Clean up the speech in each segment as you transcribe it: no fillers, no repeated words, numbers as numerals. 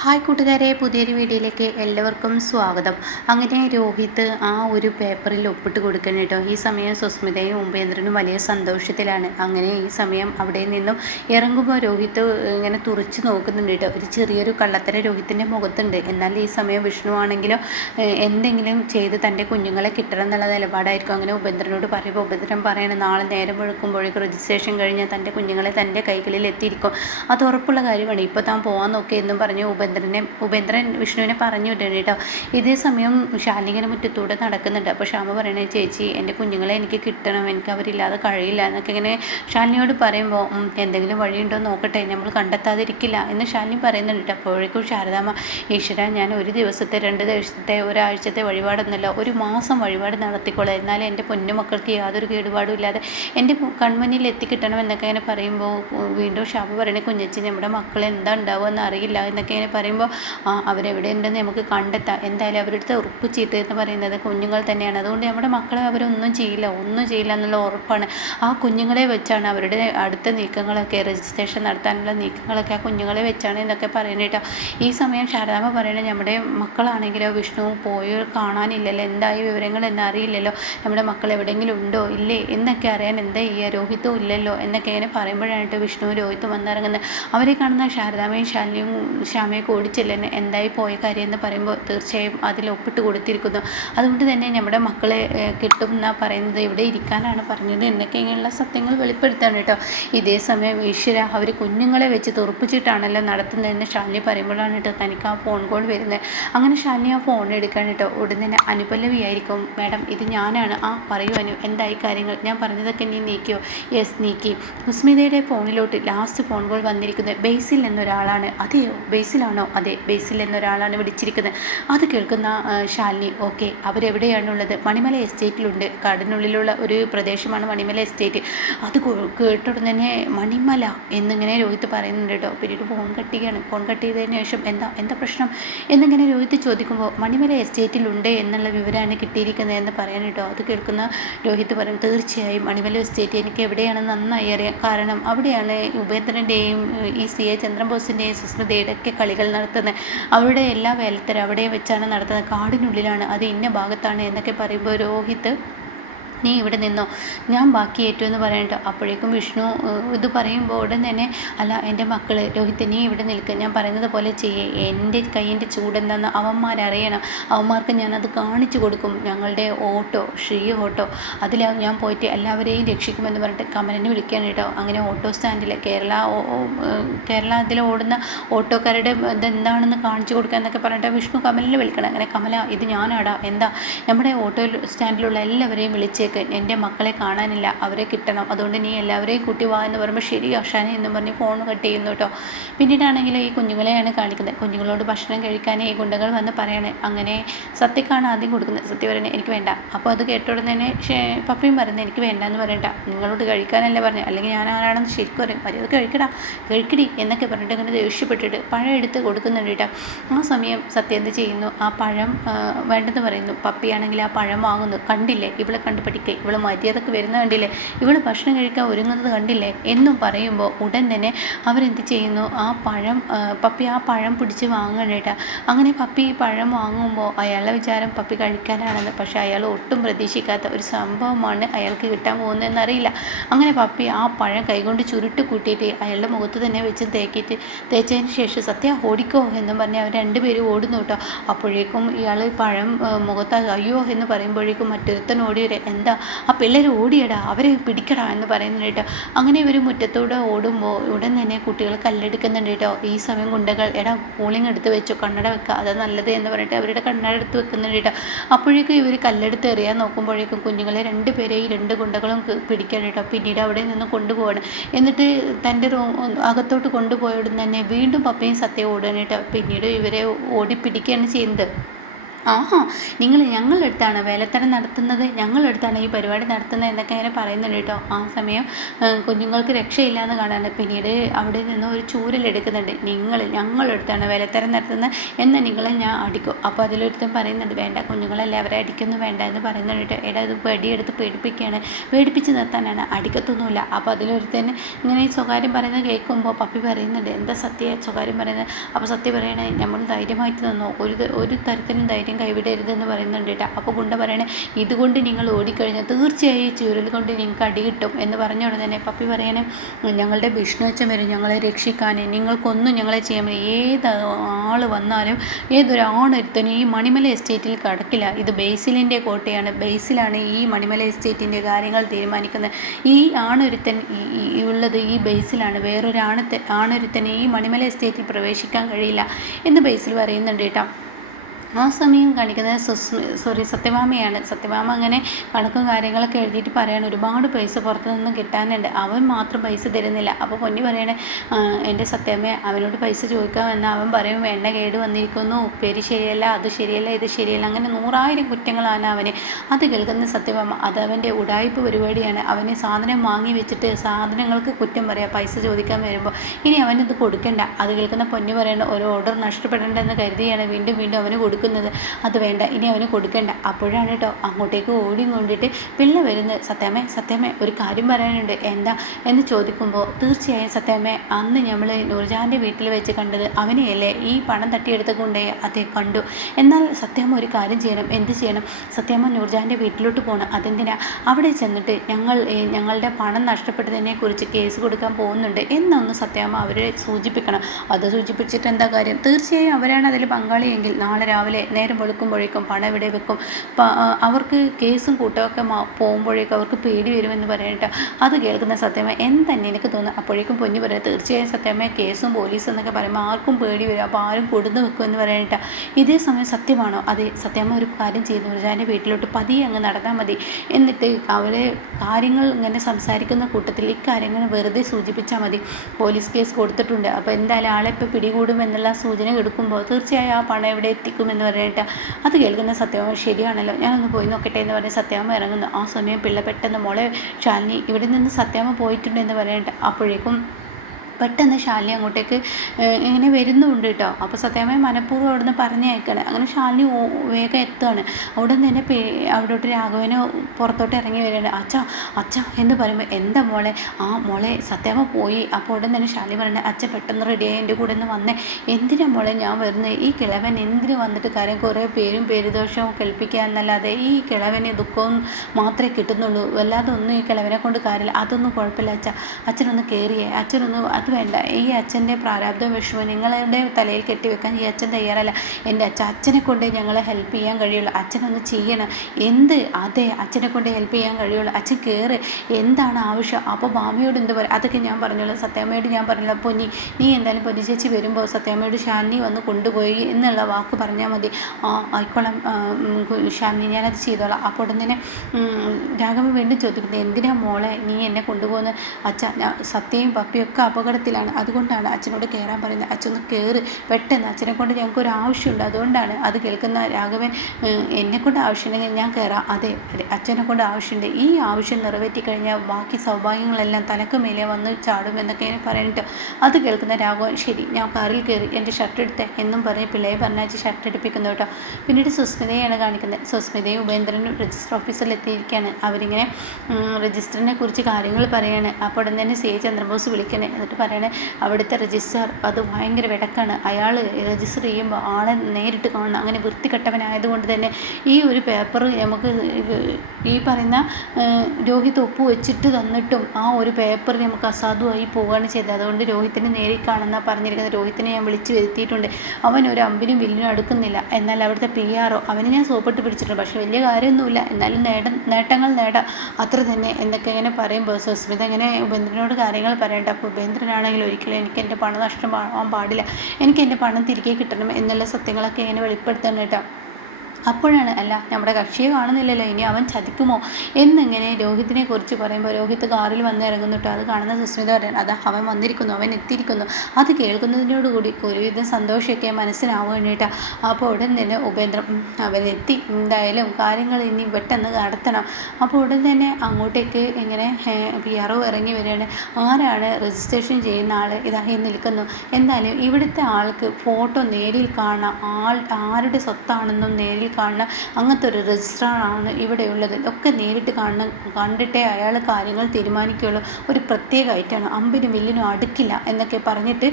Hi കൂട്ടുകാരെ, പുതിയൊരു വീഡിയോയിലേക്ക് എല്ലാവർക്കും സ്വാഗതം. അങ്ങനെ രോഹിത് ആ ഒരു പേപ്പറിൽ ഒപ്പിട്ട് കൊടുക്കണം കേട്ടോ. ഈ സമയം സുസ്മിതയും ഉപേന്ദ്രനും വലിയ സന്തോഷത്തിലാണ്. അങ്ങനെ ഈ സമയം അവിടെ നിന്നും ഇറങ്ങുമ്പോൾ രോഹിത് ഇങ്ങനെ തുറച്ച് നോക്കുന്നുണ്ട് കേട്ടോ. ഒരു ചെറിയൊരു കള്ളത്തരം രോഹിത്തിൻ്റെ മുഖത്തുണ്ട്. എന്നാൽ ഈ സമയം വിഷ്ണു ആണെങ്കിലും എന്തെങ്കിലും ചെയ്ത് തൻ്റെ കുഞ്ഞുങ്ങളെ കിട്ടണം എന്നുള്ള നിലപാടായിരിക്കും. അങ്ങനെ ഉപേന്ദ്രനോട് പറയുമ്പോൾ ഉപേന്ദ്രൻ പറയണം, നാളെ നേരം വെളുക്കുമ്പോഴേക്കും രജിസ്ട്രേഷൻ കഴിഞ്ഞാൽ തൻ്റെ കുഞ്ഞുങ്ങളെ തൻ്റെ കൈകളിൽ എത്തിയിരിക്കും. അത് ഉറപ്പുള്ള കാര്യമാണ്. ഇപ്പോൾ താൻ പോകാൻ നോക്കി എന്നും പറഞ്ഞു ഉപേന്ദ്രൻ വിഷ്ണുവിനെ പറഞ്ഞു വിട്ടു കേട്ടോ. ഇതേ സമയം ശാലിനിങ്ങനെ മുറ്റത്തൂടെ നടക്കുന്നുണ്ട്. അപ്പോൾ ശ്യാമ പറയണേ, ചേച്ചി എൻ്റെ കുഞ്ഞുങ്ങളെ എനിക്ക് കിട്ടണം, എനിക്ക് അവരില്ലാതെ കഴിയില്ല എന്നൊക്കെ ഇങ്ങനെ ശാലിനിയോട് പറയുമ്പോൾ എന്തെങ്കിലും വഴിയുണ്ടോ നോക്കട്ടെ, നമ്മൾ കണ്ടെത്താതിരിക്കില്ല എന്ന് ശാലിനി പറയുന്നുണ്ട് കേട്ടോ. അപ്പോഴേക്കും ശാരദാമ്മ, ഈശ്വര, ഞാൻ ഒരു ദിവസത്തെ 2 ദിവസത്തെ ഒരാഴ്ചത്തെ വഴിപാടൊന്നുമല്ല, ഒരു മാസം വഴിപാട് നടത്തിക്കോളാം, എന്നാലും എൻ്റെ പൊന്നുമക്കൾക്ക് യാതൊരു കേടുപാടും ഇല്ലാതെ എൻ്റെ കൺമുന്നിൽ എത്തിക്കിട്ടണം എന്നൊക്കെ ഇങ്ങനെ പറയുമ്പോൾ വീണ്ടും ശ്യാമ പറയണേ, കുഞ്ഞച്ചി, നമ്മുടെ മക്കൾ എന്താ ഉണ്ടാവുക എന്ന് അറിയില്ല എന്നൊക്കെ ഇങ്ങനെ പറയുമ്പോൾ അവരെവിടെ ഉണ്ടെന്ന് നമുക്ക് കണ്ടെത്താം, എന്തായാലും അവരുടെ അടുത്ത് ഉറപ്പിച്ചിട്ട് എന്ന് പറയുന്നത് കുഞ്ഞുങ്ങൾ തന്നെയാണ്, അതുകൊണ്ട് നമ്മുടെ മക്കളെ അവരൊന്നും ചെയ്യില്ല എന്നുള്ള ഉറപ്പാണ്. ആ കുഞ്ഞുങ്ങളെ വെച്ചാണ് അവരുടെ അടുത്ത നീക്കങ്ങളൊക്കെ, രജിസ്ട്രേഷൻ നടത്താനുള്ള നീക്കങ്ങളൊക്കെ ആ കുഞ്ഞുങ്ങളെ വെച്ചാണ് എന്നൊക്കെ പറയുന്നത്. ഈ സമയം ശാരദാമ്മ പറയണത്, നമ്മുടെ മക്കളാണെങ്കിലോ വിഷ്ണു പോയി കാണാനില്ലല്ലോ, എന്തായി വിവരങ്ങൾ എന്ന് അറിയില്ലല്ലോ, നമ്മുടെ മക്കൾ എവിടെയെങ്കിലും ഉണ്ടോ ഇല്ലേ എന്നൊക്കെ അറിയാൻ എന്താ ചെയ്യുക, രോഹിത്തും ഇല്ലല്ലോ എന്നൊക്കെ ഇങ്ങനെ പറയുമ്പോഴായിട്ട് വിഷ്ണുവും രോഹിത്തും വന്നിറങ്ങുന്നത്. അവരെ കാണുന്ന ശാരദാമ്മയും ശാലിനിയും ശ്യാമയൊക്കെ ഓടിച്ചെല്ലുന്നത് എന്തായി പോയ കാര്യം എന്ന് പറയുമ്പോൾ തീർച്ചയായും അതിൽ ഒപ്പിട്ട് കൊടുത്തിരിക്കുന്നു, അതുകൊണ്ട് തന്നെ നമ്മുടെ മക്കളെ കിട്ടും എന്നാണ് പറയുന്നത്, ഇവിടെ ഇരിക്കാനാണ് പറഞ്ഞത് എന്നൊക്കെ ഇങ്ങനെയുള്ള സത്യങ്ങൾ വെളിപ്പെടുത്താണ് കേട്ടോ. ഇതേ സമയം ഈശ്വര, അവർ കുഞ്ഞുങ്ങളെ വെച്ച് തുറപ്പിച്ചിട്ടാണല്ലോ നടത്തുന്നതെന്ന് ശാലിനി പറയുമ്പോഴാണ് കേട്ടോ തനിക്ക് ആ ഫോൺ കോൾ വരുന്നത്. അങ്ങനെ ശാലിനി ആ ഫോൺ എടുക്കാൻ കേട്ടോ. ഉടൻ തന്നെ അനുപല്ലവിയായിരിക്കും, മാഡം ഇത് ഞാനാണ്, പറയൂ അനു, എന്തായി കാര്യങ്ങൾ, ഞാൻ പറഞ്ഞതൊക്കെ നീ നീക്കിയോ? യെസ്, നീക്കി. സുസ്മിതയുടെ ഫോണിലോട്ട് ലാസ്റ്റ് ഫോൺ കോൾ വന്നിരിക്കുന്നത് ബേസിൽ എന്നൊരാളാണ്. അതെയോ, ബേസിലാണോ? അതെ, ബേസിൽ എന്നൊരാളാണ് വിളിച്ചിരിക്കുന്നത്. അത് കേൾക്കുന്ന ശാലിനി, ഓക്കെ, അവരെവിടെയാണുള്ളത്? മണിമല എസ്റ്റേറ്റിലുണ്ട്, കാടിനുള്ളിലുള്ള ഒരു പ്രദേശമാണ് മണിമല എസ്റ്റേറ്റ്. അത് കേട്ടോടും തന്നെ മണിമല എന്നിങ്ങനെ രോഹിത് പറയുന്നുണ്ട് കേട്ടോ. പിന്നീട് ഫോൺ കട്ട് ചെയ്യാണ്. ഫോൺ കട്ട് ചെയ്തതിന് ശേഷം എന്താ പ്രശ്നം എന്നിങ്ങനെ രോഹിത് ചോദിക്കുമ്പോൾ മണിമല എസ്റ്റേറ്റിലുണ്ട് എന്നുള്ള വിവരമാണ് കിട്ടിയിരിക്കുന്നത് എന്ന് പറയാൻ കേട്ടോ. അത് കേൾക്കുന്ന രോഹിത് പറയും, തീർച്ചയായും മണിമല എസ്റ്റേറ്റ് എനിക്ക് എവിടെയാണെന്ന് നന്നായി അറിയാം, കാരണം അവിടെയാണ് ഉപേന്ദ്രൻ്റെയും ഈ CA ചന്ദ്രബോസിൻ്റെയും സുസ്മിതയുടെ ഒക്കെ കളികൾ നടത്തുന്നത്, അവരുടെ എല്ലാ വേലത്തരും അവിടെ വെച്ചാണ് നടത്തുന്നത്, കാടിനുള്ളിലാണ്, അത് ഇന്ന ഭാഗത്താണ് എന്നൊക്കെ പറയുമ്പോൾ രോഹിത്, നീ ഇവിടെ നിന്നോ, ഞാൻ ബാക്കി ഏറ്റു എന്ന് പറയട്ടോ. അപ്പോഴേക്കും വിഷ്ണു ഇത് പറയുമ്പോൾ ഉടൻ തന്നെ, അല്ല എൻ്റെ മക്കൾ, രോഹിത് നീ ഇവിടെ നിൽക്കുക, ഞാൻ പറയുന്നത് പോലെ ചെയ്യേ, എൻ്റെ കയ്യിൻ്റെ ചൂടെന്താണെന്ന് അവന്മാരറിയണം, അവന്മാർക്ക് ഞാനത് കാണിച്ചു കൊടുക്കും, ഞങ്ങളുടെ ഓട്ടോ, ശ്രീ ഓട്ടോ, അതിൽ ഞാൻ പോയിട്ട് എല്ലാവരെയും രക്ഷിക്കുമെന്ന് പറഞ്ഞിട്ട് കമലിനെ വിളിക്കാൻ കേട്ടോ. അങ്ങനെ ഓട്ടോ സ്റ്റാൻഡിൽ കേരള ഇതിൽ ഓടുന്ന ഓട്ടോക്കാരുടെ ഇതെന്താണെന്ന് കാണിച്ചു കൊടുക്കുക എന്നൊക്കെ പറഞ്ഞിട്ട് വിഷ്ണു കമലിനെ വിളിക്കണം. അങ്ങനെ, കമല, ഇത് ഞാനാടാ, എന്താ, നമ്മുടെ ഓട്ടോ സ്റ്റാൻഡിലുള്ള എല്ലാവരെയും വിളിച്ചേക്ക്, എൻ്റെ മക്കളെ കാണാനില്ല, അവരെ കിട്ടണം, അതുകൊണ്ട് നീ എല്ലാവരെയും കൂട്ടി വാ എന്ന് പറയുമ്പോൾ ശരി അർഷാനെ എന്ന് പറഞ്ഞ് ഫോൺ കട്ട് ചെയ്യുന്നു കേട്ടോ. പിന്നീടാണെങ്കിൽ ഈ കുഞ്ഞുങ്ങളെയാണ് കാണിക്കുന്നത്. കുഞ്ഞുങ്ങളോട് ഭക്ഷണം കഴിക്കാൻ ഈ ഗുണ്ടകൾ വന്ന് പറയണേ. അങ്ങനെ സത്യക്കാണ് ആദ്യം കൊടുക്കുന്നത്. സത്യ പറയുന്നത് എനിക്ക് വേണ്ട. അപ്പോൾ അത് കേട്ടോടെ തന്നെ പപ്പയും പറയുന്നത് എനിക്ക് വേണ്ട എന്ന് പറയണ്ട, നിങ്ങളോട് കഴിക്കാനല്ലേ പറഞ്ഞത്, അല്ലെങ്കിൽ ഞാൻ ആരാണെന്ന് ശരിക്കും പറയും, മര്യാദ കഴിക്കടി എന്നൊക്കെ പറഞ്ഞിട്ട് അങ്ങനെ ദേഷ്യപ്പെട്ടിട്ട് പഴം എടുത്ത് കൊടുക്കുന്നുണ്ട് കേട്ടോ. ആ സമയം സത്യം എന്ത് ചെയ്യുന്നു, ആ പഴം വേണ്ടെന്ന് പറയുന്നു. പപ്പിയാണെങ്കിൽ ആ പഴം വാങ്ങുന്നു. കണ്ടില്ലേ, ഇവളെ കണ്ട് പഠിക്കുക, ഇവള് മര്യാദക്ക് വരുന്ന കണ്ടില്ലേ, ഇവള് ഭക്ഷണം കഴിക്കാൻ ഒരുങ്ങുന്നത് കണ്ടില്ലേ എന്നും പറയുമ്പോൾ ഉടൻ തന്നെ അവരെന്ത് ചെയ്യുന്നു, പപ്പി ആ പഴം പിടിച്ച് വാങ്ങണേട്ടാ. അങ്ങനെ പപ്പി ഈ പഴം വാങ്ങുമ്പോൾ അയാളുടെ വിചാരം പപ്പി കഴിക്കാനാണെന്ന്, പക്ഷെ അയാൾ ഒട്ടും പ്രതീക്ഷിക്കാത്ത ഒരു സംഭവമാണ് അയാൾക്ക് കിട്ടാൻ പോകുന്നതെന്ന് അറിയില്ല. അങ്ങനെ പപ്പി ആ പഴം കൈകൊണ്ട് ചുരുട്ട് കൂട്ടിയിട്ട് അയാളുടെ മുഖത്ത് തന്നെ വെച്ച് തേച്ചതിന് ശേഷം സത്യ ഓടിക്കോ എന്നും പറഞ്ഞ് അവർ രണ്ടുപേരും ഓടുന്നു കേട്ടോ. അപ്പോഴേക്കും ഇയാൾ പഴം മുഖത്ത് അയ്യോ എന്ന് പറയുമ്പോഴേക്കും മറ്റൊരുത്തൻ ഓടി വരെ, എന്താ ആ പിള്ളേർ ഓടിയടാ, അവരെ പിടിക്കടാ എന്ന് പറയുന്നുണ്ട് കേട്ടോ. അങ്ങനെ ഇവർ മുറ്റത്തൂടെ ഓടുമ്പോൾ ഉടൻ തന്നെ കുട്ടികൾ കല്ലെടുക്കുന്നുണ്ട് കേട്ടോ. ഈ സമയം ഗുണ്ടകൾ, എടാ കൂളിങ് എടുത്ത് വെച്ചു, കണ്ണട വെക്കുക, അത് നല്ലത് എന്ന് പറഞ്ഞിട്ട് അവരുടെ കണ്ണട എടുത്ത് വെക്കുന്നുണ്ട് കേട്ടോ. അപ്പോഴേക്കും ഇവർ കല്ലെടുത്ത് എറിയാൻ നോക്കുമ്പോഴേക്കും കുഞ്ഞുങ്ങളെ 2 പേരെ ഈ 2 ഗുണ്ടകളും പിടിക്കാൻ കേട്ടോ. പിന്നീട് അവിടെ നിന്ന് കൊണ്ടുപോവാണ്. എന്നിട്ട് തൻ്റെ അകത്തോട്ട് കൊണ്ടുപോയ ഉടൻ തന്നെ വീണ്ടും പപ്പയും സത്യം ഓടുകയാണ് കേട്ടോ. പിന്നീട് ഇവരെ ഓടിപ്പിടിക്കുകയാണ് ചെയ്യുന്നത്. ആഹാ ഞങ്ങളുടെ അടുത്താണ് വേലത്തരം നടത്തുന്നത്, ഞങ്ങളുടെ അടുത്താണ് ഈ പരിപാടി നടത്തുന്നത് എന്നൊക്കെ ഇങ്ങനെ പറയുന്നുണ്ട് കേട്ടോ. ആ സമയം കുഞ്ഞുങ്ങൾക്ക് രക്ഷയില്ലാന്ന് കാണാണ്. പിന്നീട് അവിടെ നിന്ന് ഒരു ചൂരലെടുക്കുന്നുണ്ട്. ഞങ്ങളുടെ അടുത്താണ് വേലത്തരം നടത്തുന്നത് എന്ന് നിങ്ങളെ ഞാൻ അടിക്കും. അപ്പോൾ അതിലൊരുത്തൻ പറയുന്നുണ്ട്, വേണ്ട കുഞ്ഞുങ്ങളല്ലേ, അവരെ അടിക്കൊന്നും വേണ്ട എന്ന് പറയുന്നുണ്ട് കേട്ടോ. എടാ ഇത് വെടിയെടുത്ത് പേടിപ്പിക്കുകയാണ്, പേടിപ്പിച്ച് നിർത്താനാണ്, അടിക്കത്തൊന്നുമില്ല. അപ്പോൾ അതിലൊരുത്തൻ ഇങ്ങനെ സ്വകാര്യം പറയുന്നത് കേൾക്കുമ്പോൾ പപ്പി പറയുന്നുണ്ട്, എന്താ സത്യ സ്വകാര്യം പറയുന്നത്? അപ്പോൾ സത്യ പറയണേ, നമ്മൾ ധൈര്യമായിട്ട് നിന്നോ, ഒരു തരത്തിലും ധൈര്യം കൈവിടരുതെന്ന് പറയുന്നുണ്ട് കേട്ടോ. അപ്പോൾ ഗുണ്ട പറയണേ, ഇതുകൊണ്ട് നിങ്ങൾ ഓടിക്കഴിഞ്ഞാൽ തീർച്ചയായും ഈ ചൂരൽ കൊണ്ട് നിങ്ങൾക്ക് അടി കിട്ടും എന്ന് പറഞ്ഞ ഉടനെ തന്നെ പപ്പി പറയണേ, ഞങ്ങളുടെ വിഷ്ണുവച്ചൻ വരും ഞങ്ങളെ രക്ഷിക്കാൻ, നിങ്ങൾക്കൊന്നും ഞങ്ങളെ ചെയ്യാൻ പറ്റില്ല. ഏത് ആൾ വന്നാലും ഏതൊരാണൊരുത്തനും ഈ മണിമല എസ്റ്റേറ്റിൽ കടക്കില്ല. ഇത് ബേസിലിൻ്റെ കോട്ടയാണ്, ബേസിലാണ് ഈ മണിമല എസ്റ്റേറ്റിൻ്റെ കാര്യങ്ങൾ തീരുമാനിക്കുന്നത്. ഈ ആണൊരുത്തൻ ഉള്ളത് ഈ ബേസിലാണ്, ആണൊരുത്തന് ഈ മണിമല എസ്റ്റേറ്റിൽ പ്രവേശിക്കാൻ കഴിയില്ല എന്ന് ബേസിൽ പറയുന്നുണ്ട് കേട്ടോ. ആ സമയം കാണിക്കുന്നത് സത്യഭാമയാണ്. സത്യഭാമ അങ്ങനെ കണക്കും കാര്യങ്ങളൊക്കെ എഴുതിയിട്ട് പറയാണ്, ഒരുപാട് പൈസ പുറത്തു നിന്ന് കിട്ടാനുണ്ട്, അവൻ മാത്രം പൈസ തരുന്നില്ല. അപ്പോൾ പൊന്നി പറയണേ, എൻ്റെ സത്യാമ്മ അവനോട് പൈസ ചോദിക്കാമെന്ന് അവൻ പറയും, എണ്ണ കേട് വന്നിരിക്കുന്നു, ഉപ്പേരി ശരിയല്ല, അത് ശരിയല്ല, ഇത് ശരിയല്ല, അങ്ങനെ 100,000 കുറ്റങ്ങളാണ് അവന്. അത് കേൾക്കുന്ന സത്യഭാമ, അത് അവൻ്റെ ഉടായ്പ പരിപാടിയാണ്. അവന് സാധനം വാങ്ങി വെച്ചിട്ട് സാധനങ്ങൾക്ക് കുറ്റം പറയാം പൈസ ചോദിക്കാൻ വരുമ്പോൾ. ഇനി അവനിത് കൊടുക്കണ്ട. അത് കേൾക്കുന്ന പൊന്നി പറയേണ്ട, ഒരു ഓർഡർ നഷ്ടപ്പെടേണ്ടെന്ന് കരുതിയാണ് വീണ്ടും വീണ്ടും അവന് കൊടുക്കുന്നത്. അത് വേണ്ട, ഇനി അവന് കൊടുക്കണ്ട. അപ്പോഴാണ് കേട്ടോ അങ്ങോട്ടേക്ക് ഓടി കൊണ്ടിട്ട് പിള്ള വരുന്നത്. സത്യാമ്മ ഒരു കാര്യം പറയാനുണ്ട്, എന്താ എന്ന് ചോദിക്കുമ്പോൾ, തീർച്ചയായും സത്യാമ്മ അന്ന് നമ്മൾ നൂർജാൻ്റെ വീട്ടിൽ വെച്ച് കണ്ടത് അവനെയല്ലേ, ഈ പണം തട്ടിയെടുത്ത് കൊണ്ടേ അതേ കണ്ടു. എന്നാൽ സത്യാമ്മ ഒരു കാര്യം ചെയ്യണം. എന്ത് ചെയ്യണം? സത്യാമ്മ നൂർജാൻ്റെ വീട്ടിലോട്ട് പോകണം. അതെന്തിനാ? അവിടെ ചെന്നിട്ട് ഞങ്ങളുടെ പണം നഷ്ടപ്പെട്ടതിനെ കുറിച്ച് കേസ് കൊടുക്കാൻ പോകുന്നുണ്ട് എന്നൊന്ന് സത്യാമ്മ അവരെ സൂചിപ്പിക്കണം. അത് സൂചിപ്പിച്ചിട്ട് എന്താ കാര്യം? തീർച്ചയായും അവരാണ് അതിൽ പങ്കാളിയെങ്കിൽ നാളെ രാവിലെ നേരം വെളുക്കുമ്പോഴേക്കും പണം ഇവിടെ വെക്കും. അവർക്ക് കേസും കൂട്ടമൊക്കെ പോകുമ്പോഴേക്കും അവർക്ക് പേടി വരുമെന്ന് പറയട്ടെ. അത് കേൾക്കുന്ന സത്യാമ്മ എന്തെന്നെ എനിക്ക് തോന്നുന്നു. അപ്പോഴേക്കും പൊന്നി പറയാം, തീർച്ചയായും സത്യാമ്മ കേസും പോലീസും എന്നൊക്കെ പറയുമ്പോൾ ആർക്കും പേടി വരും, അപ്പോൾ ആരും കൊടുന്ന് വെക്കുമെന്ന് പറയട്ടെ. ഇതേ സമയം സത്യമാണോ? അതെ. സത്യാമ്മ ഒരു കാര്യം ചെയ്തു, നൂർജാൻ്റെ വീട്ടിലോട്ട് പതിയെ അങ്ങ് നടന്നാൽ മതി. എന്നിട്ട് അവരെ കാര്യങ്ങൾ ഇങ്ങനെ സംസാരിക്കുന്ന കൂട്ടത്തിൽ ഇക്കാര്യങ്ങൾ വെറുതെ സൂചിപ്പിച്ചാൽ മതി. പോലീസ് കേസ് കൊടുത്തിട്ടുണ്ട്, അപ്പോൾ എന്തായാലും ആളെ ഇപ്പോൾ പിടികൂടുമെന്നുള്ള സൂചന എടുക്കുമ്പോൾ തീർച്ചയായും ആ പണം എവിടെ എത്തിക്കുമെന്ന് പറഞ്ഞിട്ട്. അത് കേൾക്കുന്ന സത്യഭാമ, ശരിയാണല്ലോ, ഞാനൊന്ന് പോയി നോക്കട്ടെ എന്ന് പറഞ്ഞ് സത്യാമ്മ ഇറങ്ങുന്നു. ആ സമയം പിള്ള പെട്ടെന്ന്, മോളെ ശാലിനി, ഇവിടെ നിന്ന് സത്യാമ്മ പോയിട്ടുണ്ടെന്ന് പറയട്ടെ. അപ്പോഴേക്കും പെട്ടെന്ന് ശാലിനി അങ്ങോട്ടേക്ക് ഇങ്ങനെ വരുന്നുണ്ട് കേട്ടോ. അപ്പോൾ സത്യാമ്മയെ മനഃപൂർവ്വം അവിടെ നിന്ന് പറഞ്ഞയക്കണം. അങ്ങനെ ശാലിനി വേഗം എത്തുകയാണ്. അവിടെ നിന്ന് തന്നെ അവിടോട്ട് രാഘവന് പുറത്തോട്ട് ഇറങ്ങി വരികയാണ്. അച്ഛ എന്ന് പറയുമ്പോൾ, എന്താ മോളെ? ആ മോളെ സത്യാമ്മ പോയി. അപ്പോൾ ഉടൻ തന്നെ ശാലിനി പറയുന്നത്, അച്ഛൻ പെട്ടെന്ന് റെഡിയായി എൻ്റെ കൂടെ ഒന്ന് വന്നേ. എന്തിനാ മോളെ ഞാൻ വരുന്നത്? ഈ കിളവൻ എന്തിനു വന്നിട്ട് കാര്യം കുറേ പേരുദോഷവും കേൾപ്പിക്കുക എന്നല്ലാതെ ഈ കിളവന് ദുഃഖവും മാത്രമേ കിട്ടുന്നുള്ളൂ, വല്ലാതെ ഒന്നും ഈ കിളവനെ കൊണ്ട് കാര്യമില്ല. അതൊന്നും കുഴപ്പമില്ല അച്ഛനൊന്ന് കയറിയേ, അച്ഛനൊന്ന് അത് വേണ്ട. ഈ അച്ഛൻ്റെ പ്രാരാബ്ധ വിഷമം നിങ്ങളുടെ തലയിൽ കെട്ടിവെക്കാൻ ഈ അച്ഛൻ തയ്യാറല്ല. എൻ്റെ അച്ഛനെ കൊണ്ട് ഞങ്ങളെ ഹെൽപ്പ് ചെയ്യാൻ കഴിയുള്ളൂ, അച്ഛനൊന്ന് ചെയ്യണം. എന്ത്? അതെ, അച്ഛനെ കൊണ്ട് ഹെൽപ്പ് ചെയ്യാൻ കഴിയുള്ളൂ, അച്ഛൻ കയറ്, എന്താണ് ആവശ്യം? അപ്പോൾ മാമിയോട് എന്ത് പറയും? അതൊക്കെ ഞാൻ പറഞ്ഞോളൂ. സത്യാമ്മയോട് ഞാൻ പറഞ്ഞില്ല. അപ്പോൾ നീ എന്തായാലും പൊന്നി ചേച്ചി വരുമ്പോൾ സത്യാമ്മയോട് ശാലിനി വന്ന് കൊണ്ടുപോയി എന്നുള്ള വാക്ക് പറഞ്ഞാൽ മതി. ആയിക്കോളാം ശാലിനി, ഞാനത് ചെയ്തോളാം. അപ്പോൾ ഉടൻ തന്നെ രാഘവൻ വീണ്ടും ചോദിക്കുന്നത്, എന്തിനാ മോളെ നീ എന്നെ കൊണ്ടുപോകുന്നത്? സത്യയും പപ്പിയൊക്കെ അപകടത്തിലാണ്, അതുകൊണ്ടാണ് അച്ഛനോട് കയറാൻ പറയുന്നത്. അച്ഛനൊന്ന് കയറ് പെട്ടെന്ന്, അച്ഛനെ കൊണ്ട് ഞങ്ങൾക്കൊരു ആവശ്യമുണ്ട്, അതുകൊണ്ടാണ്. അത് കേൾക്കുന്ന രാഘവൻ, എന്നെക്കൊണ്ട് ആവശ്യമുണ്ടെങ്കിൽ ഞാൻ കയറാം. അതെ, അച്ഛനെ കൊണ്ട് ആവശ്യമുണ്ട്, ഈ ആവശ്യം നിറവേറ്റി കഴിഞ്ഞാൽ ബാക്കി സൗഭാഗ്യങ്ങളെല്ലാം തലക്ക് മേലെ വന്ന് ചാടും എന്നൊക്കെ പറഞ്ഞിട്ട്. അത് കേൾക്കുന്ന രാഘവൻ, ശരി ഞാൻ കാറിൽ കയറി, എൻ്റെ ഷർട്ട് എടുത്തേ എന്നും പറഞ്ഞ് പിള്ളയെ പറഞ്ഞാച്ച് ഷർട്ട് എടുപ്പിക്കുന്നു കേട്ടോ. പിന്നീട് സുസ്മിതയാണ് കാണിക്കുന്നത്. സുസ്മിതയും ഉപേന്ദ്രനും രജിസ്റ്റർ ഓഫീസിൽ എത്തിയിരിക്കുകയാണ്. അവരിങ്ങനെ രജിസ്റ്ററിനെ കുറിച്ച് കാര്യങ്ങൾ പറയാണ്. അപ്പോൾ ഉടൻ തന്നെ സി ചന്ദ്രബോസ് വിളിക്കണേ. എന്നിട്ട് പറയണേ, അവിടുത്തെ രജിസ്റ്റർ അത് ഭയങ്കര വിടക്കാണ്, അയാൾ രജിസ്റ്റർ ചെയ്യുമ്പോൾ ആളെ നേരിട്ട് കാണണം, അങ്ങനെ വൃത്തികെട്ടവനായതുകൊണ്ട് തന്നെ ഈ ഒരു പേപ്പർ നമുക്ക് ഈ പറയുന്ന രോഹിത് ഒപ്പ് വെച്ചിട്ട് തന്നിട്ടും ആ ഒരു പേപ്പർ നമുക്ക് അസാധുവായി പോവുകയാണ് ചെയ്തത്. അതുകൊണ്ട് രോഹിത്തിനെ നേരിൽ കാണുന്ന പറഞ്ഞിരിക്കുന്നത്. രോഹിത്തിനെ ഞാൻ വിളിച്ചു വരുത്തിയിട്ടുണ്ട്, അവൻ ഒരു അമ്പിനും വില്ലിനും അടുക്കുന്നില്ല. എന്നാൽ അവിടുത്തെ PR അവനെ ഞാൻ സോപ്പിട്ട് പിടിച്ചിട്ടുണ്ട്, പക്ഷെ വലിയ കാര്യമൊന്നുമില്ല, എന്നാലും നേട്ടങ്ങൾ നേടാം, അത്ര തന്നെ എന്നൊക്കെ ഇങ്ങനെ പറയുമ്പോൾ സുസ്മിത ഇങ്ങനെ ഉപേന്ദ്രനോട് കാര്യങ്ങൾ പറയണ്ട. അപ്പോൾ ഉപേന്ദ്രനാണെങ്കിൽ ഒരിക്കലും എനിക്ക് എൻ്റെ പണം നഷ്ടമാവാൻ പാടില്ല, എനിക്ക് എൻ്റെ പണം തിരികെ കിട്ടണം എന്നുള്ള സത്യങ്ങളൊക്കെ ഇങ്ങനെ വെളിപ്പെടുത്തണം കേട്ടോ. അപ്പോഴാണ് അല്ല നമ്മുടെ കക്ഷിയെ കാണുന്നില്ലല്ലോ, ഇനി അവൻ ചതിക്കുമോ എന്നിങ്ങനെ രോഹിത്തിനെ കുറിച്ച് പറയുമ്പോൾ രോഹിത്ത് കാറിൽ വന്ന് ഇറങ്ങുന്നു കേട്ടോ. അത് കാണുന്ന സുസ്മിത പറയാൻ അതാ അവൻ വന്നിരിക്കുന്നു, അവൻ എത്തിയിരിക്കുന്നു. അത് കേൾക്കുന്നതിനോടുകൂടി ഒരുവിധം സന്തോഷമൊക്കെ മനസ്സിലാവുകയാണ് കേട്ടോ. അപ്പോൾ ഉടൻ തന്നെ ഉപേന്ദ്രം അവനെത്തി, എന്തായാലും കാര്യങ്ങൾ ഇനി പെട്ടെന്ന് നടത്തണം. അപ്പോൾ ഉടൻ തന്നെ അങ്ങോട്ടേക്ക് ഇങ്ങനെ PRO ഇറങ്ങി വരികയാണ്. ആരാണ് രജിസ്ട്രേഷൻ ചെയ്യുന്ന ആൾ ഇതായി നിൽക്കുന്നു. എന്തായാലും ഇവിടുത്തെ ആൾക്ക് ഫോട്ടോ നേരിൽ കാണാം, ആരുടെ സ്വത്താണെന്നും നേരിൽ കാണണം, അങ്ങനത്തെ ഒരു രജിസ്ട്രാറാണ് ഇവിടെയുള്ളത്. ഒക്കെ നേരിട്ട് കണ്ടിട്ടേ അയാൾ കാര്യങ്ങൾ തീരുമാനിക്കുകയുള്ളൂ. ഒരു പ്രത്യേകമായിട്ടാണ്, അമ്പിനും വില്ലിനും അടുക്കില്ല എന്നൊക്കെ പറഞ്ഞിട്ട്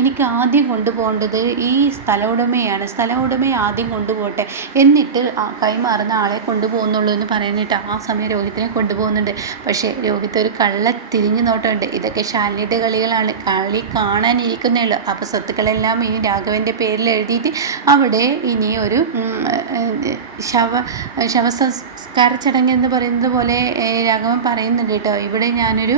എനിക്ക് ആദ്യം കൊണ്ടുപോകേണ്ടത് ഈ സ്ഥല ഉടമയെ ആദ്യം കൊണ്ടുപോകട്ടെ, എന്നിട്ട് കൈമാറുന്ന ആളെ കൊണ്ടുപോകുന്നുള്ളൂ എന്ന് പറയുന്നിട്ട് ആ സമയം രോഹിത്തിനെ കൊണ്ടുപോകുന്നുണ്ട്. പക്ഷേ രോഹിത്ത് ഒരു തിരിഞ്ഞു നോട്ടമുണ്ട്. ഇതൊക്കെ ശാലിനിയുടെ കളി കാണാനിരിക്കുന്നേ ഉള്ളൂ. അപ്പോൾ സ്വത്തുക്കളെല്ലാം ഇനി രാഘവൻ്റെ പേരിൽ എഴുതിയിട്ട് അവിടെ ഇനി ഒരു ശവസംസ്കാര ചടങ്ങ് എന്ന് പറയുന്നത് പോലെ രാഘവൻ പറയുന്നുണ്ട് കേട്ടോ. ഇവിടെ ഞാനൊരു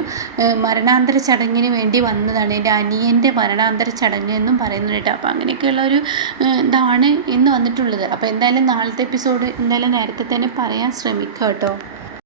മരണാന്തര ചടങ്ങിന് വേണ്ടി വന്നതാണ്, എൻ്റെ അനിയൻ്റെ മരണാന്തര ചടങ്ങ് എന്നും പറയുന്നുണ്ട് കേട്ടോ. അപ്പോൾ അങ്ങനെയൊക്കെയുള്ള ഒരു ഇതാണ് ഇന്ന് വന്നിട്ടുള്ളത്. അപ്പോൾ എന്തായാലും നാളത്തെ എപ്പിസോഡ് എന്തായാലും നേരത്തെ തന്നെ പറയാൻ ശ്രമിക്കാം കേട്ടോ.